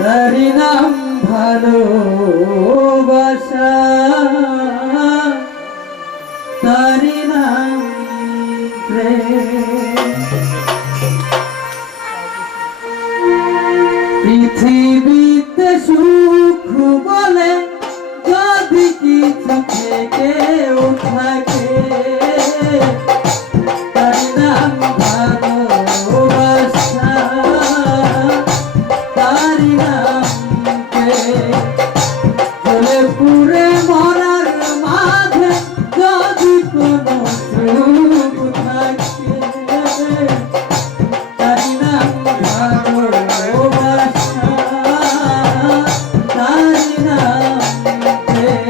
তারি নাম ভালোবাসা, তারি নাম প্রেম। পৃথিবীতে সুখ বলে যদি কিছু থেকেও থাকে, তার নাম ভালোবাসা, তার নাম প্রেম। জ্বলে পুড়ে মরার মাঝে যদি কোনো সুখ থাকে, তার নাম ভালোবাসা, তার নাম প্রেম।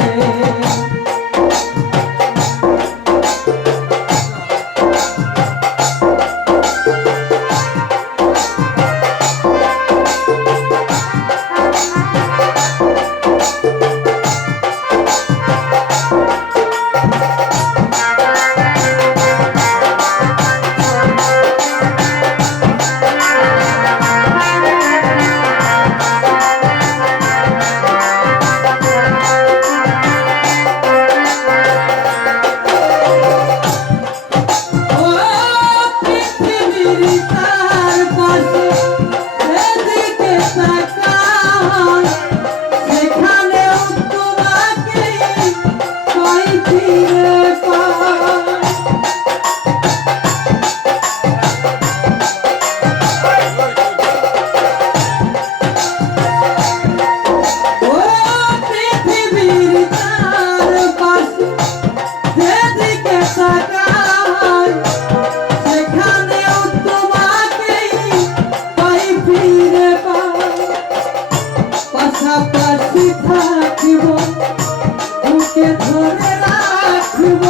পাশাপাশি থাকিব, বুকে ধরে রাখব,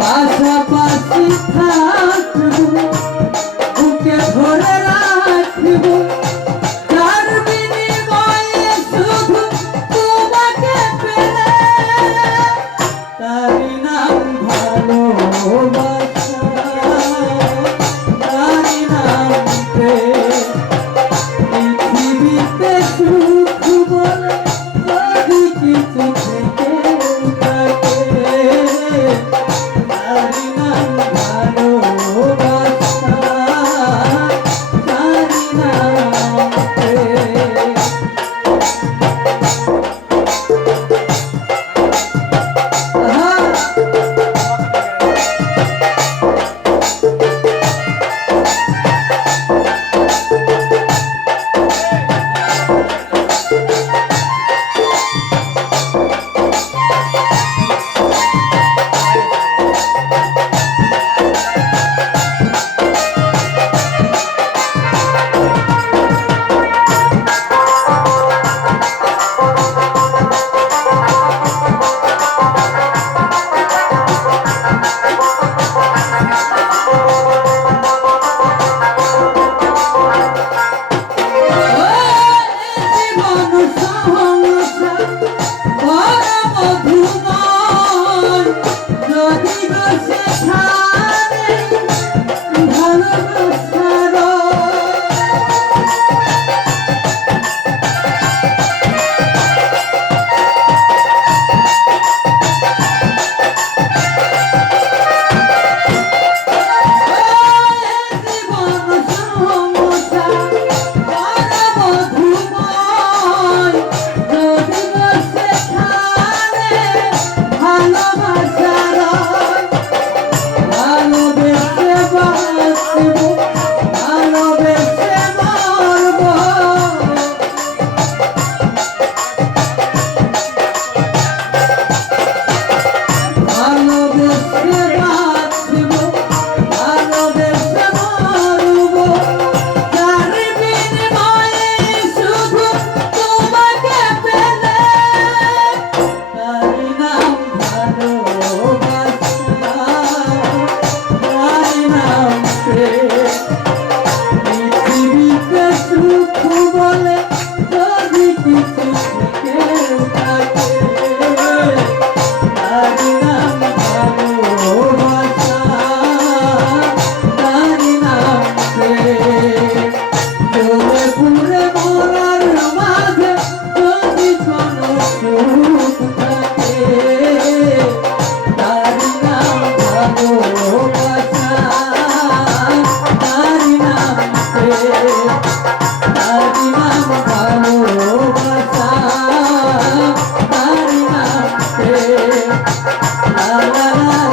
পাশাপাশি থাকব, বুকে ধরে রাখব। তার বিনিময়ে শুধু তোমাকে পেলে, তার নাম ভালোবাসা, তার নাম প্রেম। পৃথিবীতে সুখ বলে যদি কিছু থেকেও থাকে, তার নাম ভালোবাসা, লা লা লা